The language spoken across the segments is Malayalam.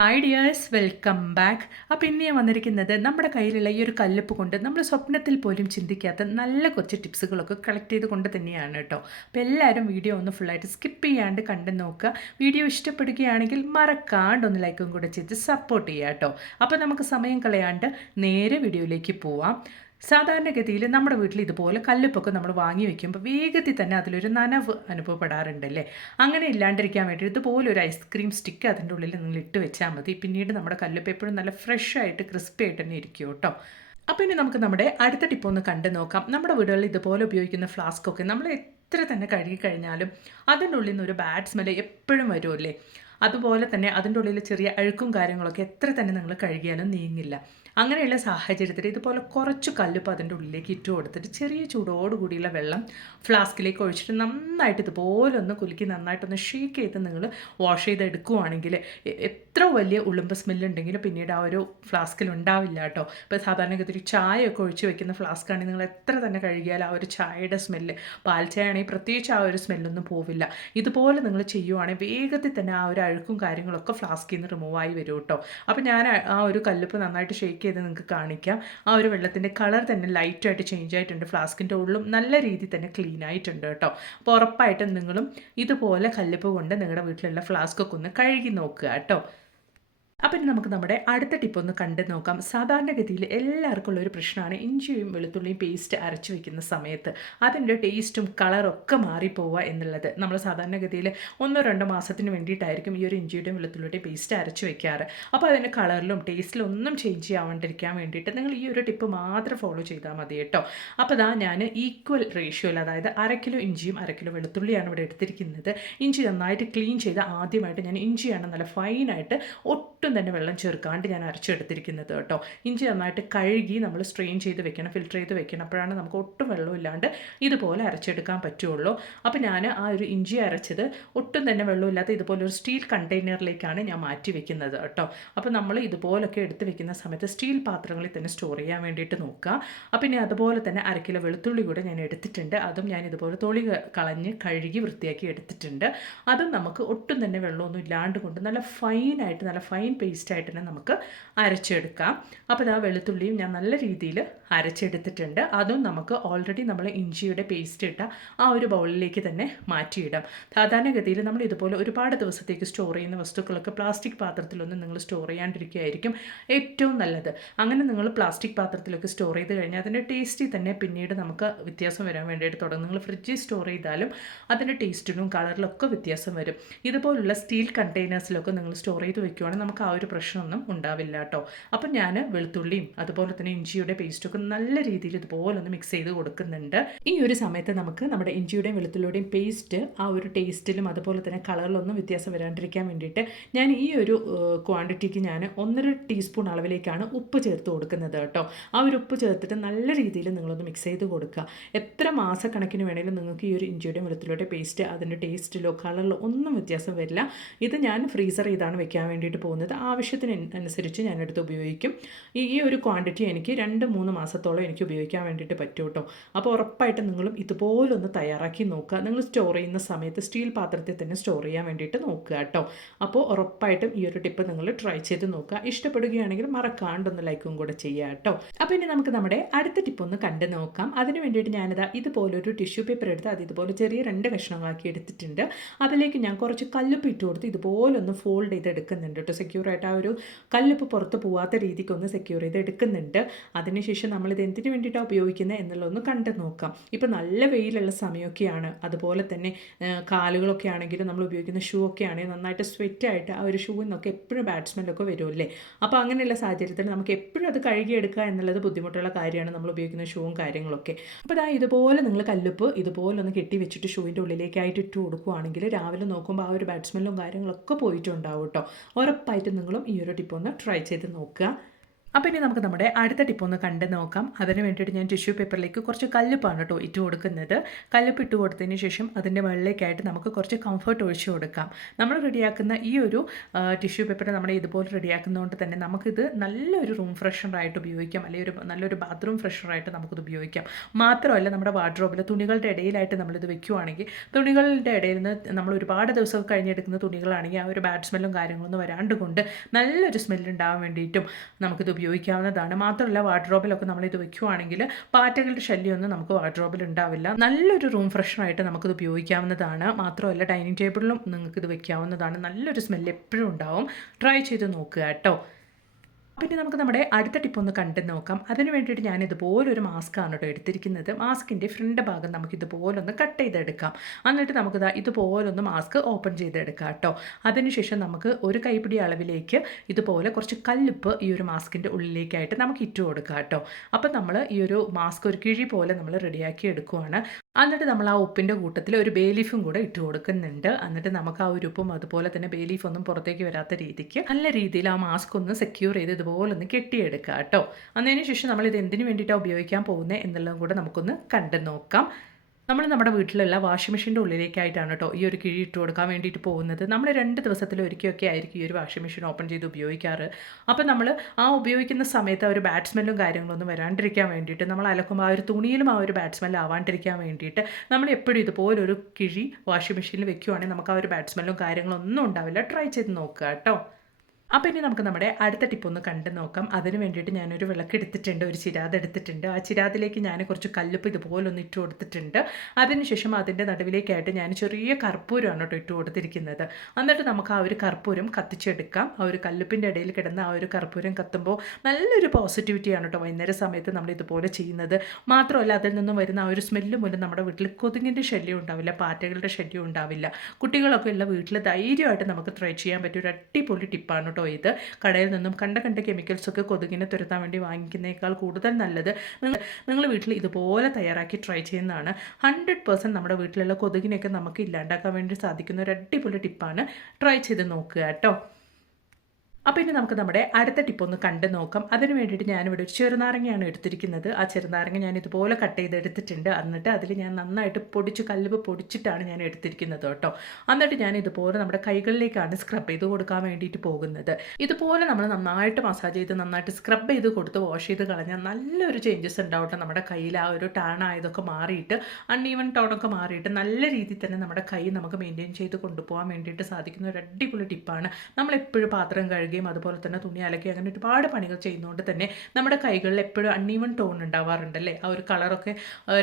Hi dears, welcome back. അപ്പോൾ ഇന്ന് ഞാൻ വന്നിരിക്കുന്നത് നമ്മുടെ കയ്യിലുള്ള ഈ ഒരു കല്ലുപ്പ് കൊണ്ട് നമ്മൾ സ്വപ്നത്തിൽ പോലും ചിന്തിക്കാത്ത നല്ല കുറച്ച് ടിപ്സുകളൊക്കെ കളക്ട് ചെയ്ത് കൊണ്ട് തന്നെയാണ് കേട്ടോ. അപ്പോൾ എല്ലാവരും വീഡിയോ ഒന്ന് ഫുള്ളായിട്ട് സ്കിപ്പ് ചെയ്യാണ്ട് കണ്ടു നോക്കുക. വീഡിയോ ഇഷ്ടപ്പെടുകയാണെങ്കിൽ മറക്കാണ്ട് ഒന്ന് ലൈക്കും കൂടെ ചെയ്ത് സപ്പോർട്ട് ചെയ്യുക കേട്ടോ. അപ്പോൾ നമുക്ക് സമയം കളയാണ്ട് നേരെ വീഡിയോയിലേക്ക് പോവാം. സാധാരണഗതിയിൽ നമ്മുടെ വീട്ടിൽ ഇതുപോലെ കല്ലുപ്പൊക്കെ നമ്മൾ വാങ്ങി വെക്കുമ്പോൾ വേഗത്തിൽ തന്നെ അതിലൊരു നനവ് അനുഭവപ്പെടാറുണ്ടല്ലേ. അങ്ങനെ ഇല്ലാണ്ടിരിക്കാൻ വേണ്ടി ഇതുപോലെ ഒരു ഐസ്ക്രീം സ്റ്റിക്ക് അതിൻ്റെ ഉള്ളിൽ നിങ്ങൾ ഇട്ട് വെച്ചാൽ മതി. പിന്നീട് നമ്മുടെ കല്ലുപ്പ് എപ്പോഴും നല്ല ഫ്രഷ് ആയിട്ട് ക്രിസ്പി ആയിട്ട് തന്നെ ഇരിക്കും കേട്ടോ. അപ്പോൾ ഇനി നമുക്ക് നമ്മുടെ അടുത്ത ടിപ്പ് ഒന്ന് കണ്ടു നോക്കാം. നമ്മുടെ വീടുകളിൽ ഇതുപോലെ ഉപയോഗിക്കുന്ന ഫ്ലാസ്കൊക്കെ നമ്മൾ എത്ര തന്നെ കഴുകി കഴിഞ്ഞാലും അതിൻ്റെ ഉള്ളിൽ നിന്ന് ഒരു ബാഡ് സ്മെല്ല് എപ്പോഴും വരുമല്ലേ. അതുപോലെ തന്നെ അതിൻ്റെ ഉള്ളിൽ ചെറിയ അഴുക്കും കാര്യങ്ങളൊക്കെ എത്ര തന്നെ നിങ്ങൾ കഴുകിയാലും നീങ്ങില്ല. അങ്ങനെയുള്ള സാഹചര്യത്തിൽ ഇതുപോലെ കുറച്ച് കല്ലുപ്പ് അതിൻ്റെ ഉള്ളിലേക്ക് ഇട്ട് കൊടുത്തിട്ട് ചെറിയ ചൂടോടുകൂടിയുള്ള വെള്ളം ഫ്ലാസ്കിലേക്ക് ഒഴിച്ചിട്ട് നന്നായിട്ട് ഇതുപോലെ ഒന്ന് കുലുക്കി നന്നായിട്ടൊന്ന് ഷേക്ക് ചെയ്ത് നിങ്ങൾ വാഷ് ചെയ്തെടുക്കുകയാണെങ്കിൽ എത്ര വലിയ ഉളുമ്പ് സ്മെല്ലുണ്ടെങ്കിലും പിന്നീട് ആ ഒരു ഫ്ലാസ്കിൽ ഉണ്ടാവില്ല കേട്ടോ. ഇപ്പോൾ സാധാരണഗതിയിൽ ചായയൊക്കെ ഒഴിച്ച് വെക്കുന്ന ഫ്ലാസ്ക്കാണെങ്കിൽ നിങ്ങൾ എത്ര തന്നെ കഴുകിയാൽ ആ ഒരു ചായയുടെ സ്മെല്ല്, പാൽ ചായ ആണെങ്കിൽ പ്രത്യേകിച്ച് ആ ഒരു സ്മെല്ലൊന്നും പോവില്ല. ഇതുപോലെ നിങ്ങൾ ചെയ്യുവാണെങ്കിൽ വേഗത്തിൽ തന്നെ ആ ഒരു അഴുക്കും കാര്യങ്ങളൊക്കെ ഫ്ലാസ്കിൽ നിന്ന് റിമൂവ് ആയി വരും കേട്ടോ. അപ്പോൾ ഞാൻ ആ ഒരു കല്ലുപ്പ് നന്നായിട്ട് ഷേക്ക് ചെയ്ത് നിങ്ങൾക്ക് കാണിക്കാം. ആ ഒരു വെള്ളത്തിൻ്റെ കളർ തന്നെ ലൈറ്റായിട്ട് ചേഞ്ച് ആയിട്ടുണ്ട്. ഫ്ലാസ്കിൻ്റെ ഉള്ളും നല്ല രീതിയിൽ തന്നെ ക്ലീൻ ആയിട്ടുണ്ട് കേട്ടോ. അപ്പോൾ ഉറപ്പായിട്ടും നിങ്ങളും ഇതുപോലെ കല്ലുപ്പ് കൊണ്ട് നിങ്ങളുടെ വീട്ടിലുള്ള ഫ്ലാസ്കൊക്കെ ഒന്ന് കഴുകി നോക്കുക കേട്ടോ. അപ്പം ഇനി നമുക്ക് നമ്മുടെ അടുത്ത ടിപ്പ് ഒന്ന് കണ്ടു നോക്കാം. സാധാരണഗതിയിൽ എല്ലാവർക്കും ഉള്ളൊരു പ്രശ്നമാണ് ഇഞ്ചിയും വെളുത്തുള്ളിയും പേസ്റ്റ് അരച്ച് വയ്ക്കുന്ന സമയത്ത് അതിൻ്റെ ടേസ്റ്റും കളറൊക്കെ മാറിപ്പോവുക എന്നുള്ളത്. നമ്മൾ സാധാരണഗതിയിൽ 1-2 മാസത്തിന് വേണ്ടിയിട്ടായിരിക്കും ഈ ഒരു ഇഞ്ചിയുടെയും വെളുത്തുള്ളിയുടെയും പേസ്റ്റ് അരച്ച് വയ്ക്കാറ്. അപ്പോൾ അതിൻ്റെ കളറിലും ടേസ്റ്റിലും ഒന്നും ചേഞ്ച് ചെയ്യാണ്ടിരിക്കാൻ വേണ്ടിയിട്ട് നിങ്ങൾ ഈ ഒരു ടിപ്പ് മാത്രം ഫോളോ ചെയ്താൽ മതി കേട്ടോ. അപ്പോൾ അതാ ഞാൻ ഈക്വൽ റേഷ്യോയിൽ, അതായത് 1/2 കിലോ ഇഞ്ചിയും 1/2 കിലോ വെളുത്തുള്ളിയാണ് ഇവിടെ എടുത്തിരിക്കുന്നത്. ഇഞ്ചി നന്നായിട്ട് ക്ലീൻ ചെയ്ത് ആദ്യമായിട്ട് ഞാൻ ഇഞ്ചിയാണ് നല്ല ഫൈനായിട്ട് ഒട്ടും തന്നെ വെള്ളം ചേർക്കാണ്ട് ഞാൻ അരച്ചെടുത്തിരിക്കുന്നത് കേട്ടോ. ഇഞ്ചി നന്നായിട്ട് കഴുകി നമ്മൾ സ്ട്രെയിൻ ചെയ്ത് വെക്കണം, ഫിൽറ്റർ ചെയ്ത് വെക്കണം. അപ്പോഴാണ് നമുക്ക് ഒട്ടും വെള്ളമില്ലാണ്ട് ഇതുപോലെ അരച്ചെടുക്കാൻ പറ്റുള്ളൂ. അപ്പോൾ ഞാൻ ആ ഒരു ഇഞ്ചി അരച്ചത് ഒട്ടും തന്നെ വെള്ളമില്ലാത്ത ഇതുപോലെ ഒരു സ്റ്റീൽ കണ്ടെയ്നറിലേക്കാണ് ഞാൻ മാറ്റി വെക്കുന്നത് കേട്ടോ. അപ്പോൾ നമ്മൾ ഇതുപോലൊക്കെ എടുത്ത് വെക്കുന്ന സമയത്ത് സ്റ്റീൽ പാത്രങ്ങളിൽ തന്നെ സ്റ്റോർ ചെയ്യാൻ വേണ്ടിയിട്ട് നോക്കുക. അപ്പോൾ ഇനി അതുപോലെ തന്നെ 1/2 കിലോ വെളുത്തുള്ളി കൂടെ ഞാൻ എടുത്തിട്ടുണ്ട്. അതും ഞാൻ ഇതുപോലെ തൊളി കളഞ്ഞ് കഴുകി വൃത്തിയാക്കി എടുത്തിട്ടുണ്ട്. അതും നമുക്ക് ഒട്ടും തന്നെ വെള്ളമൊന്നും ഇല്ലാണ്ട് കൊണ്ട് നല്ല ഫൈനായിട്ട് നല്ല ഫൈൻ പേസ്റ്റായിട്ട് തന്നെ നമുക്ക് അരച്ചെടുക്കാം. അപ്പോൾ ആ വെളുത്തുള്ളിയും ഞാൻ നല്ല രീതിയിൽ അരച്ചെടുത്തിട്ടുണ്ട്. അതും നമുക്ക് ഓൾറെഡി നമ്മൾ ഇഞ്ചിയുടെ പേസ്റ്റ് ഇട്ട ആ ഒരു ബൗളിലേക്ക് തന്നെ മാറ്റിയിടാം. സാധാരണഗതിയിൽ നമ്മൾ ഇതുപോലെ ഒരുപാട് ദിവസത്തേക്ക് സ്റ്റോർ ചെയ്യുന്ന വസ്തുക്കളൊക്കെ പ്ലാസ്റ്റിക് പാത്രത്തിലൊന്നും നിങ്ങൾ സ്റ്റോർ ചെയ്യാണ്ടിരിക്കുകയായിരിക്കും ഏറ്റവും നല്ലത്. അങ്ങനെ നിങ്ങൾ പ്ലാസ്റ്റിക് പാത്രത്തിലൊക്കെ സ്റ്റോർ ചെയ്ത് കഴിഞ്ഞാൽ അതിൻ്റെ ടേസ്റ്റിൽ തന്നെ പിന്നീട് നമുക്ക് വ്യത്യാസം വരാൻ വേണ്ടിയിട്ട് തുടങ്ങും. നിങ്ങൾ ഫ്രിഡ്ജിൽ സ്റ്റോർ ചെയ്താലും അതിൻ്റെ ടേസ്റ്റിലും കളറിലൊക്കെ വ്യത്യാസം വരും. ഇതുപോലുള്ള സ്റ്റീൽ കണ്ടെയ്നേഴ്സിലൊക്കെ നിങ്ങൾ സ്റ്റോർ ചെയ്ത് വെക്കുകയാണെങ്കിൽ നമുക്ക് ആ ഒരു പ്രശ്നമൊന്നും ഉണ്ടാവില്ല കേട്ടോ. അപ്പം ഞാൻ വെളുത്തുള്ളിയും അതുപോലെ തന്നെ ഇഞ്ചിയുടെ പേസ്റ്റൊക്കെ നല്ല രീതിയിൽ ഇതുപോലെ ഒന്ന് മിക്സ് ചെയ്ത് കൊടുക്കുന്നുണ്ട്. ഈ ഒരു സമയത്ത് നമുക്ക് നമ്മുടെ ഇഞ്ചിയുടെയും വെളുത്തുള്ളിയുടെയും പേസ്റ്റ് ആ ഒരു ടേസ്റ്റിലും അതുപോലെ തന്നെ കളറിലൊന്നും വ്യത്യാസം വരാണ്ടിരിക്കാൻ വേണ്ടിയിട്ട് ഞാൻ ഈ ഒരു ക്വാണ്ടിറ്റിക്ക് ഞാൻ 1.5 ടീസ്പൂൺ അളവിലേക്കാണ് ഉപ്പ് ചേർത്ത് കൊടുക്കുന്നത് കേട്ടോ. ആ ഒരു ഉപ്പ് ചേർത്തിട്ട് നല്ല രീതിയിൽ നിങ്ങളൊന്ന് മിക്സ് ചെയ്ത് കൊടുക്കുക. എത്ര മാസക്കണക്കിന് വേണമെങ്കിലും നിങ്ങൾക്ക് ഈ ഒരു ഇഞ്ചിയുടെയും വെളുത്തുള്ളിയുടെയും പേസ്റ്റ് അതിൻ്റെ ടേസ്റ്റിലോ കളറിലോ ഒന്നും വ്യത്യാസം വരില്ല. ഇത് ഞാൻ ഫ്രീസർ ചെയ്താണ് വെക്കാൻ വേണ്ടിയിട്ട് പോകുന്നത്. ആവശ്യത്തിന് അനുസരിച്ച് ഞാനെടുത്ത് ഉപയോഗിക്കും. ഈ ഒരു ക്വാണ്ടിറ്റി എനിക്ക് 2-3 മാസത്തോളം എനിക്ക് ഉപയോഗിക്കാൻ വേണ്ടിയിട്ട് പറ്റും കേട്ടോ. അപ്പോൾ ഉറപ്പായിട്ടും നിങ്ങളും ഇതുപോലൊന്ന് തയ്യാറാക്കി നോക്കുക. നിങ്ങൾ സ്റ്റോർ ചെയ്യുന്ന സമയത്ത് സ്റ്റീൽ പാത്രത്തിൽ തന്നെ സ്റ്റോർ ചെയ്യാൻ വേണ്ടിയിട്ട് നോക്കുക കേട്ടോ. അപ്പോൾ ഉറപ്പായിട്ടും ഈ ഒരു ടിപ്പ് നിങ്ങൾ ട്രൈ ചെയ്ത് നോക്കുക. ഇഷ്ടപ്പെടുകയാണെങ്കിൽ മറക്കാണ്ടൊന്ന് ലൈക്കും കൂടെ ചെയ്യുക കേട്ടോ. അപ്പോൾ ഇനി നമുക്ക് നമ്മുടെ അടുത്ത ടിപ്പ് ഒന്ന് കണ്ടു നോക്കാം. അതിന് വേണ്ടിയിട്ട് ഞാനിതാ ഇതുപോലൊരു ടിഷ്യൂ പേപ്പർ എടുത്ത് അത് ഇതുപോലെ ചെറിയ 2 കഷ്ണങ്ങളാക്കി എടുത്തിട്ടുണ്ട്. അതിലേക്ക് ഞാൻ കുറച്ച് കല്ലുപ്പ് ഇട്ട് കൊടുത്ത് ഇതുപോലൊന്ന് ഫോൾഡ് ചെയ്ത് എടുക്കുന്നുണ്ട് കേട്ടോ. സെക്യൂറായിട്ട് ആ ഒരു കല്ലുപ്പ് പുറത്ത് പോവാത്ത രീതിക്കൊന്ന് സെക്യൂർ ചെയ്ത് എടുക്കുന്നുണ്ട്. അതിനുശേഷം നമ്മളിത് എന്തിനു വേണ്ടിയിട്ടാണ് ഉപയോഗിക്കുന്നത് എന്നുള്ളതൊന്ന് കണ്ടു നോക്കാം. ഇപ്പോൾ നല്ല വെയിലുള്ള സമയമൊക്കെയാണ്. അതുപോലെ തന്നെ കാലുകളൊക്കെ ആണെങ്കിലും നമ്മൾ ഉപയോഗിക്കുന്ന ഷൂ ഒക്കെ ആണെങ്കിൽ നന്നായിട്ട് സ്വെറ്റായിട്ട് ആ ഒരു ഷൂവിൽ നിന്നൊക്കെ എപ്പോഴും ബാഡ് സ്മെല്ലൊക്കെ വരുമല്ലേ. അപ്പോൾ അങ്ങനെയുള്ള സാഹചര്യത്തിൽ നമുക്ക് എപ്പോഴും അത് കഴുകിയെടുക്കുക എന്നുള്ളത് ബുദ്ധിമുട്ടുള്ള കാര്യമാണ്, നമ്മൾ ഉപയോഗിക്കുന്ന ഷൂവും കാര്യങ്ങളൊക്കെ. അപ്പോൾ ഇതുപോലെ നിങ്ങൾ കല്ലുപ്പ് ഇതുപോലെ ഒന്ന് കെട്ടി വെച്ചിട്ട് ഷൂവിൻ്റെ ഉള്ളിലേക്കായിട്ട് ഇട്ട് കൊടുക്കുകയാണെങ്കിൽ രാവിലെ നോക്കുമ്പോൾ ആ ഒരു ബാഡ് സ്മെല്ലും കാര്യങ്ങളൊക്കെ പോയിട്ടുണ്ടാവും കേട്ടോ. ഉറപ്പായിട്ടും നിങ്ങളും ഈ ഒരു ടിപ്പ് ഒന്ന് ട്രൈ ചെയ്ത് നോക്കുക. അപ്പോൾ ഇനി നമുക്ക് നമ്മുടെ അടുത്ത ടിപ്പ് ഒന്ന് കണ്ട് നോക്കാം. അതിന് വേണ്ടിയിട്ട് ഞാൻ ടിഷ്യൂ പേപ്പറിലേക്ക് കുറച്ച് കല്ലുപ്പാണ് കേട്ടോ ഇട്ട് കൊടുക്കുന്നത്. കല്ലുപ്പ് ഇട്ട് കൊടുത്തതിന് ശേഷം അതിൻ്റെ വെള്ളേക്കായിട്ട് നമുക്ക് കുറച്ച് കംഫർട്ട് ഒഴിച്ച് കൊടുക്കാം. നമ്മൾ റെഡിയാക്കുന്ന ഈ ഒരു ടിഷ്യൂ പേപ്പർ നമ്മൾ ഇതുപോലെ റെഡിയാക്കുന്നതുകൊണ്ട് തന്നെ നമുക്കിത് നല്ലൊരു റൂം ഫ്രഷറായിട്ട് ഉപയോഗിക്കാം, അല്ലെങ്കിൽ നല്ലൊരു ബാത്റൂം ഫ്രഷറായിട്ട് നമുക്കിത് ഉപയോഗിക്കാം. മാത്രമല്ല നമ്മുടെ വാർഡ്രോബിൽ തുണികളുടെ ഇടയിലായിട്ട് നമ്മളിത് വെക്കുകയാണെങ്കിൽ തുണികളുടെ ഇടയിൽ നിന്ന് നമ്മൾ ഒരുപാട് ദിവസം കഴിഞ്ഞെടുക്കുന്ന തുണികളാണെങ്കിൽ ആ ഒരു ബാഡ് സ്മെല്ലും കാര്യങ്ങളൊന്നും വരാണ്ട് കൊണ്ട് നല്ലൊരു സ്മെല്ലുണ്ടാകാൻ വേണ്ടിയിട്ടും നമുക്കിത് ഉപയോഗിക്കാവുന്നതാണ്. മാത്രമല്ല വാർഡ്രോബിലൊക്കെ നമ്മളിത് വെക്കുകയാണെങ്കിൽ പാറ്റകളുടെ ശല്യമൊന്നും നമുക്ക് വാർഡ്രോബിൽ ഉണ്ടാവില്ല. നല്ലൊരു റൂം ഫ്രഷറായിട്ട് നമുക്കിത് ഉപയോഗിക്കാവുന്നതാണ്. മാത്രമല്ല ഡൈനിങ് ടേബിളിലും നിങ്ങൾക്കിത് വെക്കാവുന്നതാണ്. നല്ലൊരു സ്മെല്ല് എപ്പോഴും ഉണ്ടാവും. ട്രൈ ചെയ്ത് നോക്കുക കേട്ടോ. പിന്നെ നമുക്ക് നമ്മുടെ അടുത്ത ടിപ്പ് ഒന്ന് കണ്ടു നോക്കാം. അതിന് വേണ്ടിയിട്ട് ഞാൻ ഇതുപോലൊരു മാസ്കാണ് കേട്ടോ എടുത്തിരിക്കുന്നത്. മാസ്കിൻ്റെ ഫ്രണ്ട് ഭാഗം നമുക്ക് ഇതുപോലൊന്ന് കട്ട് ചെയ്തെടുക്കാം. എന്നിട്ട് നമുക്ക് ഇതുപോലൊന്ന് മാസ്ക് ഓപ്പൺ ചെയ്തെടുക്കാം കേട്ടോ. അതിനുശേഷം നമുക്ക് ഒരു കൈപ്പിടി അളവിലേക്ക് ഇതുപോലെ കുറച്ച് കല്ലുപ്പ് ഈ ഒരു മാസ്കിൻ്റെ ഉള്ളിലേക്കായിട്ട് നമുക്ക് ഇട്ട് കൊടുക്കാം കേട്ടോ. അപ്പം നമ്മൾ ഈ ഒരു മാസ്ക് ഒരു കിഴി പോലെ നമ്മൾ റെഡിയാക്കി എടുക്കുവാണ്. എന്നിട്ട് നമ്മൾ ആ ഉപ്പിൻ്റെ കൂട്ടത്തിൽ ഒരു ബേ ലീഫും കൂടെ ഇട്ട് കൊടുക്കുന്നുണ്ട്. എന്നിട്ട് നമുക്ക് ആ ഒരു ഉപ്പും അതുപോലെ തന്നെ ബേ ലീഫ് ഒന്നും പുറത്തേക്ക് വരാത്ത രീതിക്ക് നല്ല രീതിയിൽ ആ മാസ്ക് ഒന്ന് സെക്യൂർ ചെയ്ത് ഇതുപോലെ ഒന്ന് കെട്ടിയെടുക്കുക കേട്ടോ. അതിന് ശേഷം നമ്മൾ ഇത് എന്തിനു വേണ്ടിയിട്ടാണ് ഉപയോഗിക്കാൻ പോകുന്നത് എന്നുള്ളതും കൂടെ നമുക്കൊന്ന് കണ്ടു നോക്കാം. നമ്മൾ നമ്മുടെ വീട്ടിലുള്ള വാഷിംഗ് മെഷീൻ്റെ ഉള്ളിലേക്കായിട്ടാണ് കേട്ടോ ഈ ഒരു കിഴി ഇട്ട് കൊടുക്കാൻ വേണ്ടിയിട്ട് പോകുന്നത്. നമ്മൾ 2 ദിവസത്തിലൊരിക്കലൊക്കെ ആയിരിക്കും ഈ ഒരു വാഷിംഗ് മെഷീൻ ഓപ്പൺ ചെയ്ത് ഉപയോഗിക്കാറ്. അപ്പോൾ നമ്മൾ ആ ഉപയോഗിക്കുന്ന സമയത്ത് ആ ഒരു ബാഡ് സ്മെല്ലും കാര്യങ്ങളൊന്നും വരാണ്ടിരിക്കാൻ വേണ്ടിയിട്ട് നമ്മൾ അലക്കുമ്പോൾ ആ ഒരു തുണിയിലും ആ ഒരു ബാഡ് സ്മെല്ല് ആവാണ്ടിരിക്കാൻ വേണ്ടിയിട്ട് നമ്മൾ എപ്പോഴും ഇതുപോലൊരു കിഴി വാഷിംഗ് മെഷീനിൽ വെക്കുകയാണെങ്കിൽ നമുക്ക് ആ ഒരു ബാഡ് സ്മെല്ലും കാര്യങ്ങളൊന്നും ഉണ്ടാവില്ല. ട്രൈ ചെയ്ത് നോക്കുക കേട്ടോ. അപ്പോൾ ഇനി നമുക്ക് നമ്മുടെ അടുത്ത ടിപ്പ് ഒന്ന് കണ്ടു നോക്കാം. അതിന് വേണ്ടിയിട്ട് ഞാനൊരു വിളക്ക് എടുത്തിട്ടുണ്ട്, ഒരു ചിരാത് എടുത്തിട്ടുണ്ട്. ആ ചിരാതിലേക്ക് ഞാൻ കുറച്ച് കല്ലുപ്പ് ഇതുപോലൊന്ന് ഇട്ട് കൊടുത്തിട്ടുണ്ട്. അതിനുശേഷം അതിൻ്റെ നടുവിലേക്കായിട്ട് ഞാൻ ചെറിയ കർപ്പൂരമാണ് കേട്ടോ ഇട്ട് കൊടുത്തിരിക്കുന്നത്. എന്നിട്ട് നമുക്ക് ആ ഒരു കർപ്പൂരം കത്തിച്ചെടുക്കാം. ആ ഒരു കല്ലുപ്പിൻ്റെ ഇടയിൽ കിടന്ന ആ ഒരു കർപ്പൂരം കത്തുമ്പോൾ നല്ലൊരു പോസിറ്റിവിറ്റിയാണ് കേട്ടോ വൈകുന്നേര സമയത്ത് നമ്മൾ ഇതുപോലെ ചെയ്യുന്നത്. മാത്രമല്ല അതിൽ നിന്നും വരുന്ന ആ ഒരു സ്മെല്ല് മൂലം നമ്മുടെ വീട്ടിൽ കൊതുകിൻ്റെ ശല്യം ഉണ്ടാവില്ല, പാറ്റകളുടെ ശല്യം ഉണ്ടാവില്ല. കുട്ടികളൊക്കെ ഉള്ള വീട്ടിൽ ധൈര്യമായിട്ട് നമുക്ക് ട്രൈ ചെയ്യാൻ പറ്റിയ ഒരു അടിപൊളി ടിപ്പാണ് കേട്ടോ ഇത്. കടയിൽ നിന്നും കണ്ട കെമിക്കൽസൊക്കെ കൊതുകിനെ തുരത്താൻ വേണ്ടി വാങ്ങിക്കുന്നതിനേക്കാൾ കൂടുതൽ നല്ലത് നിങ്ങൾ വീട്ടിൽ ഇതുപോലെ തയ്യാറാക്കി ട്രൈ ചെയ്യുന്നതാണ്. 100% നമ്മുടെ വീട്ടിലുള്ള കൊതുകിനെയൊക്കെ നമുക്ക് ഇല്ലാണ്ടാക്കാൻ വേണ്ടി സാധിക്കുന്ന ഒരു അടിപൊളി ടിപ്പാണ്. ട്രൈ ചെയ്ത് നോക്കുക കേട്ടോ. അപ്പോൾ ഇനി നമുക്ക് നമ്മുടെ അടുത്ത ടിപ്പ് ഒന്ന് കണ്ടു നോക്കാം. അതിന് വേണ്ടിയിട്ട് ഞാനിവിടെ ഒരു ചെറുനാരങ്ങയാണ് എടുത്തിരിക്കുന്നത്. ആ ചെറുനാരങ്ങ ഞാൻ ഇതുപോലെ കട്ട് ചെയ്തെടുത്തിട്ടുണ്ട്. എന്നിട്ട് അതിൽ ഞാൻ നന്നായിട്ട് കല്ലുപ്പ് പൊടിച്ചിട്ടാണ് ഞാൻ എടുത്തിരിക്കുന്നത് കേട്ടോ. എന്നിട്ട് ഞാൻ ഇതുപോലെ നമ്മുടെ കൈകളിലേക്കാണ് സ്ക്രബ് ചെയ്ത് കൊടുക്കാൻ വേണ്ടിയിട്ട് പോകുന്നത്. ഇതുപോലെ നമ്മൾ നന്നായിട്ട് മസാജ് ചെയ്ത് നന്നായിട്ട് സ്ക്രബ് ചെയ്ത് കൊടുത്ത് വാഷ് ചെയ്ത് കളഞ്ഞാൽ നല്ലൊരു ചേഞ്ചസ് ഉണ്ടാവട്ടെ. നമ്മുടെ കയ്യിൽ ആ ഒരു ടാൺ ആയതൊക്കെ മാറിയിട്ട് അൺഈവൻ ടോണൊക്കെ മാറിയിട്ട് നല്ല രീതിയിൽ തന്നെ നമ്മുടെ കൈ നമുക്ക് മെയിൻറ്റെയിൻ ചെയ്ത് കൊണ്ടുപോകാൻ വേണ്ടിയിട്ട് സാധിക്കുന്ന ഒരു അടിപൊളി ടിപ്പാണ്. നമ്മളെപ്പോഴും പാത്രം കഴുകി അതുപോലെ തന്നെ തുണി അലക്കി അങ്ങനെ ഒരുപാട് പണികൾ ചെയ്യുന്നതുകൊണ്ട് തന്നെ നമ്മുടെ കൈകളിൽ എപ്പോഴും അൺഈവൻ ടോൺ ഉണ്ടാവാറുണ്ടല്ലേ. ആ ഒരു കളറൊക്കെ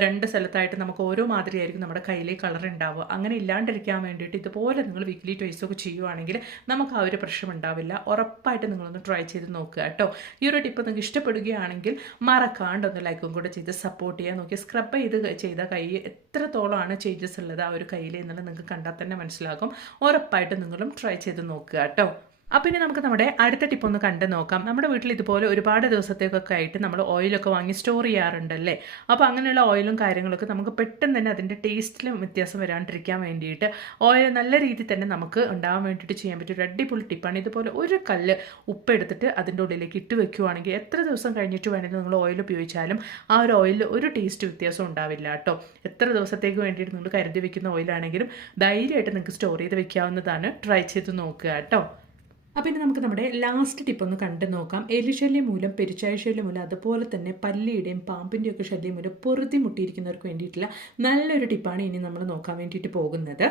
2 സ്ഥലത്തായിട്ട് നമുക്ക് ഓരോ മാതിരിയായിരിക്കും നമ്മുടെ കയ്യിലെ കളർ ഉണ്ടാവുക. അങ്ങനെ ഇല്ലാണ്ടിരിക്കാൻ വേണ്ടിയിട്ട് ഇതുപോലെ നിങ്ങൾ വീക്ക്ലി ട്വൈസ് ഒക്കെ ചെയ്യുവാണെങ്കിൽ നമുക്ക് ആ ഒരു പ്രശ്നം ഉണ്ടാവില്ല. ഉറപ്പായിട്ട് നിങ്ങളൊന്ന് ട്രൈ ചെയ്ത് നോക്കുക കേട്ടോ. ഈ ഒരു ടിപ്പ് നിങ്ങൾക്ക് ഇഷ്ടപ്പെടുകയാണെങ്കിൽ മറക്കാണ്ട് ഒന്ന് ലൈക്കും കൂടെ ചെയ്ത് സപ്പോർട്ട് ചെയ്യാൻ നോക്കി. സ്ക്രബ് ചെയ്ത കൈ എത്രത്തോളമാണ് ചേഞ്ചസ് ഉള്ളത് ആ ഒരു കയ്യിൽ എന്നുള്ളത് നിങ്ങൾക്ക് കണ്ടാൽ തന്നെ മനസ്സിലാകും. ഉറപ്പായിട്ട് നിങ്ങളും ട്രൈ ചെയ്ത് നോക്കുക കേട്ടോ. അപ്പോൾ ഇനി നമുക്ക് നമ്മുടെ അടുത്ത ടിപ്പ് ഒന്ന് കണ്ടു നോക്കാം. നമ്മുടെ വീട്ടിൽ ഇതുപോലെ ഒരുപാട് ദിവസത്തേക്കൊക്കെ ആയിട്ട് നമ്മൾ ഓയിലൊക്കെ വാങ്ങി സ്റ്റോർ ചെയ്യാറുണ്ടല്ലേ. അപ്പോൾ അങ്ങനെയുള്ള ഓയിലും കാര്യങ്ങളൊക്കെ നമുക്ക് പെട്ടെന്ന് തന്നെ അതിൻ്റെ ടേസ്റ്റിലും വ്യത്യാസം വരാണ്ടിരിക്കാൻ വേണ്ടിയിട്ട് ഓയിൽ നല്ല രീതിയിൽ തന്നെ നമുക്ക് ഉണ്ടാകാൻ വേണ്ടിയിട്ട് ചെയ്യാൻ പറ്റിയ ഒരു അടിപൊളി ടിപ്പാണ്. ഇതുപോലെ ഒരു കല്ല് ഉപ്പ് എടുത്തിട്ട് അതിൻ്റെ ഉള്ളിലേക്ക് ഇട്ട് വെക്കുകയാണെങ്കിൽ എത്ര ദിവസം കഴിഞ്ഞിട്ട് വേണമെങ്കിൽ നിങ്ങൾ ഓയിൽ ഉപയോഗിച്ചാലും ആ ഒരു ഓയിലിൽ ഒരു ടേസ്റ്റ് വ്യത്യാസം ഉണ്ടാവില്ല കേട്ടോ. എത്ര ദിവസത്തേക്ക് വേണ്ടിയിട്ട് നിങ്ങൾ കരുതി വെക്കുന്ന ഓയിലാണെങ്കിലും ധൈര്യമായിട്ട് നിങ്ങൾക്ക് സ്റ്റോർ ചെയ്ത് വെക്കാവുന്നതാണ്. ട്രൈ ചെയ്ത് നോക്കുക കേട്ടോ. അപ്പോൾ ഇനി നമുക്ക് നമ്മുടെ ലാസ്റ്റ് ടിപ്പ് ഒന്ന് കണ്ടു നോക്കാം. എലിശല്യം മൂലം, പെരുച്ചായ ശല്യം മൂലം, അതുപോലെ തന്നെ പല്ലിയുടെയും പാമ്പിൻ്റെയും ഒക്കെ ശല്യം മൂലം പൊറുതി മുട്ടിയിരിക്കുന്നവർക്ക് വേണ്ടിയിട്ടുള്ള നല്ലൊരു ടിപ്പാണ് ഇനി നമ്മൾ നോക്കാൻ വേണ്ടിയിട്ട് പോകുന്നത്.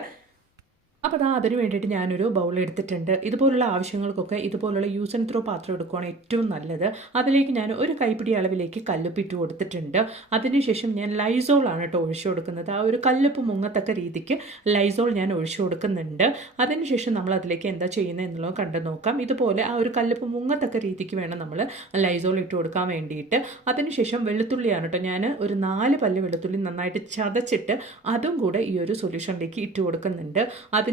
അപ്പോൾ അതിന് വേണ്ടിയിട്ട് ഞാനൊരു ബൗൾ എടുത്തിട്ടുണ്ട്. ഇതുപോലുള്ള ആവശ്യങ്ങൾക്കൊക്കെ ഇതുപോലുള്ള യൂസ് ആൻഡ് ത്രോ പാത്രം എടുക്കുകയാണ് ഏറ്റവും നല്ലത്. അതിലേക്ക് ഞാൻ ഒരു കൈപ്പിടി അളവിലേക്ക് കല്ലുപ്പ് ഇട്ട് കൊടുത്തിട്ടുണ്ട്. അതിനുശേഷം ഞാൻ ലൈസോളാണ് കേട്ടോ ഒഴിച്ചു കൊടുക്കുന്നത്. ആ ഒരു കല്ലുപ്പ് മുങ്ങത്തക്ക രീതിക്ക് ലൈസോൾ ഞാൻ ഒഴിച്ചു കൊടുക്കുന്നുണ്ട്. അതിനുശേഷം നമ്മൾ അതിലേക്ക് എന്താ ചെയ്യുന്നത് എന്നുള്ളത് കണ്ടു നോക്കാം. ഇതുപോലെ ആ ഒരു കല്ലുപ്പ് മുങ്ങത്തക്ക രീതിക്ക് വേണം നമ്മൾ ലൈസോൾ ഇട്ട് കൊടുക്കാൻ വേണ്ടിയിട്ട്. അതിനുശേഷം വെളുത്തുള്ളിയാണ് കേട്ടോ, ഞാൻ ഒരു 4 പല്ല് വെളുത്തുള്ളി നന്നായിട്ട് ചതച്ചിട്ട് അതും കൂടെ ഈ ഒരു സൊല്യൂഷനിലേക്ക് ഇട്ട് കൊടുക്കുന്നുണ്ട്.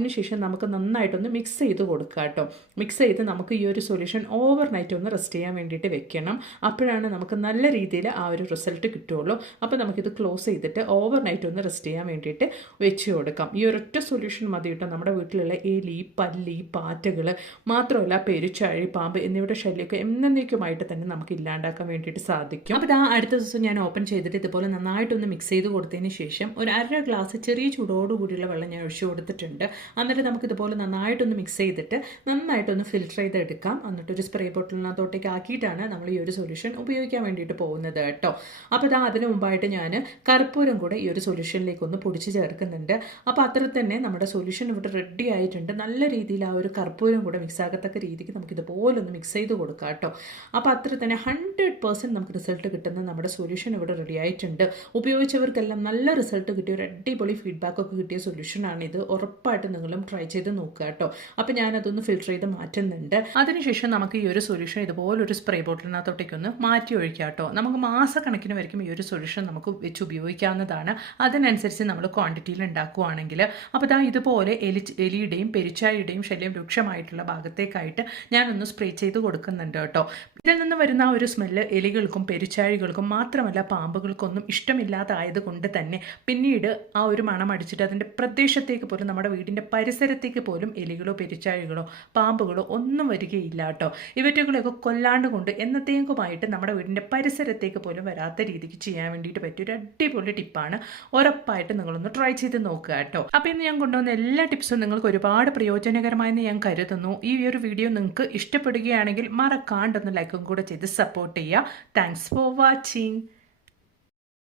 അതിനുശേഷം നമുക്ക് നന്നായിട്ടൊന്ന് മിക്സ് ചെയ്ത് കൊടുക്കുക കേട്ടോ. മിക്സ് ചെയ്ത് നമുക്ക് ഈ ഒരു സൊല്യൂഷൻ ഓവർ നൈറ്റ് ഒന്ന് റെസ്റ്റ് ചെയ്യാൻ വേണ്ടിയിട്ട് വെക്കണം. അപ്പോഴാണ് നമുക്ക് നല്ല രീതിയിൽ ആ ഒരു റിസൾട്ട് കിട്ടുള്ളൂ. അപ്പോൾ നമുക്കിത് ക്ലോസ് ചെയ്തിട്ട് ഓവർ നൈറ്റ് ഒന്ന് റെസ്റ്റ് ചെയ്യാൻ വേണ്ടിയിട്ട് വെച്ച് കൊടുക്കാം. ഈ ഒരൊറ്റ സൊല്യൂഷൻ മതി കേട്ടോ നമ്മുടെ വീട്ടിലുള്ള എലി, പല്ലി, പാറ്റകൾ മാത്രമല്ല പെരുച്ചാഴി, പാമ്പ് എന്നിവയുടെ ശല്യമൊക്കെ എന്നേക്കുമായിട്ട് തന്നെ നമുക്ക് ഇല്ലാണ്ടാക്കാൻ വേണ്ടിയിട്ട് സാധിക്കും. അപ്പോൾ അടുത്ത ദിവസം ഞാൻ ഓപ്പൺ ചെയ്തിട്ട് ഇതുപോലെ നന്നായിട്ടൊന്ന് മിക്സ് ചെയ്ത് കൊടുത്തതിന് ശേഷം ഒരു 1/2 ഗ്ലാസ് ചെറിയ ചൂടോടുകൂടിയുള്ള വെള്ളം ഞാൻ ഒഴിച്ചു കൊടുത്തിട്ടുണ്ട്. എന്നിട്ട് നമുക്ക് ഇതുപോലെ നന്നായിട്ടൊന്ന് മിക്സ് ചെയ്തിട്ട് നന്നായിട്ടൊന്ന് ഫിൽറ്റർ ചെയ്തെടുക്കാം. എന്നിട്ടൊരു സ്പ്രേ ബോട്ടിലിനകത്തോട്ടേക്ക് ആക്കിയിട്ടാണ് നമ്മൾ ഈ ഒരു സൊല്യൂഷൻ ഉപയോഗിക്കാൻ വേണ്ടിയിട്ട് പോകുന്നത് കേട്ടോ. അപ്പോൾ അതിന് മുമ്പായിട്ട് ഞാൻ കർപ്പൂരം കൂടെ ഈ ഒരു സൊല്യൂഷനിലേക്ക് ഒന്ന് പൊടിച്ച് ചേർക്കുന്നുണ്ട്. അപ്പോൾ അത്ര തന്നെ നമ്മുടെ സൊല്യൂഷൻ ഇവിടെ റെഡി ആയിട്ടുണ്ട്. നല്ല രീതിയിൽ ആ ഒരു കർപ്പൂരം കൂടെ മിക്സ് ആകത്തക്ക രീതിക്ക് നമുക്ക് ഇതുപോലെ ഒന്ന് മിക്സ് ചെയ്ത് കൊടുക്കാം കേട്ടോ. അപ്പോൾ അത്ര തന്നെ 100% നമുക്ക് റിസൾട്ട് കിട്ടുന്ന നമ്മുടെ സൊല്യൂഷൻ ഇവിടെ റെഡി ആയിട്ടുണ്ട്. ഉപയോഗിച്ചവർക്കെല്ലാം നല്ല റിസൾട്ട് കിട്ടിയ ഒരു അടിപൊളി ഫീഡ്ബാക്കൊക്കെ കിട്ടിയ സൊല്യൂഷനാണിത്. ഉറപ്പായിട്ട് നിങ്ങളും ട്രൈ ചെയ്ത് നോക്കുക കേട്ടോ. അപ്പോൾ ഞാനതൊന്ന് ഫിൽറ്റർ ചെയ്ത് മാറ്റുന്നുണ്ട്. അതിനുശേഷം നമുക്ക് ഈ ഒരു സൊല്യൂഷൻ ഇതുപോലൊരു സ്പ്രേ ബോട്ടിലിനകത്തോട്ടേക്കൊന്ന് മാറ്റി ഒഴിക്കാം കേട്ടോ. നമുക്ക് മാസക്കണക്കിന് വരയ്ക്കും ഈ ഒരു സൊല്യൂഷൻ നമുക്ക് വെച്ച് ഉപയോഗിക്കാവുന്നതാണ്. അതിനനുസരിച്ച് നമ്മൾ ക്വാണ്ടിറ്റിയിൽ ഉണ്ടാക്കുകയാണെങ്കിൽ. അപ്പോൾ ഇതുപോലെ എലിയുടെയും പെരുച്ചാഴിയുടെയും ശല്യം രൂക്ഷമായിട്ടുള്ള ഭാഗത്തേക്കായിട്ട് ഞാനൊന്ന് സ്പ്രേ ചെയ്ത് കൊടുക്കുന്നുണ്ട് കേട്ടോ. ഇതിൽ നിന്ന് വരുന്ന ഒരു സ്മെല്ല് എലികൾക്കും പെരുച്ചാഴികൾക്കും മാത്രമല്ല പാമ്പുകൾക്കൊന്നും ഇഷ്ടമില്ലാതായത് കൊണ്ട് തന്നെ പിന്നീട് ആ ഒരു മണം അടിച്ചിട്ട് അതിൻ്റെ പ്രദേശത്തേക്ക് പോലും നമ്മുടെ വീടിൻ്റെ പരിസരത്തേക്ക് പോലും എലികളോ പെരുച്ചാഴികളോ പാമ്പുകളോ ഒന്നും വരികയില്ല കേട്ടോ. ഇവറ്റകളെയൊക്കെ കൊല്ലാണ്ട് കൊണ്ട് എന്നത്തേക്കുമായിട്ട് നമ്മുടെ വീടിൻ്റെ പരിസരത്തേക്ക് പോലും വരാത്ത രീതിക്ക് ചെയ്യാൻ വേണ്ടിയിട്ട് പറ്റിയ ഒരു അടിപൊളി ടിപ്പാണ്. ഉറപ്പായിട്ട് നിങ്ങളൊന്ന് ട്രൈ ചെയ്ത് നോക്കുക കേട്ടോ. അപ്പോൾ ഇന്ന് ഞാൻ കൊണ്ടുവന്ന എല്ലാ ടിപ്സും നിങ്ങൾക്ക് ഒരുപാട് പ്രയോജനകരമായെന്ന് ഞാൻ കരുതുന്നു. ഈ ഒരു വീഡിയോ നിങ്ങൾക്ക് ഇഷ്ടപ്പെടുകയാണെങ്കിൽ മറക്കാണ്ടൊന്ന് ലൈക്കും കൂടെ ചെയ്ത് സപ്പോർട്ട് ചെയ്യുക. Thanks for watching.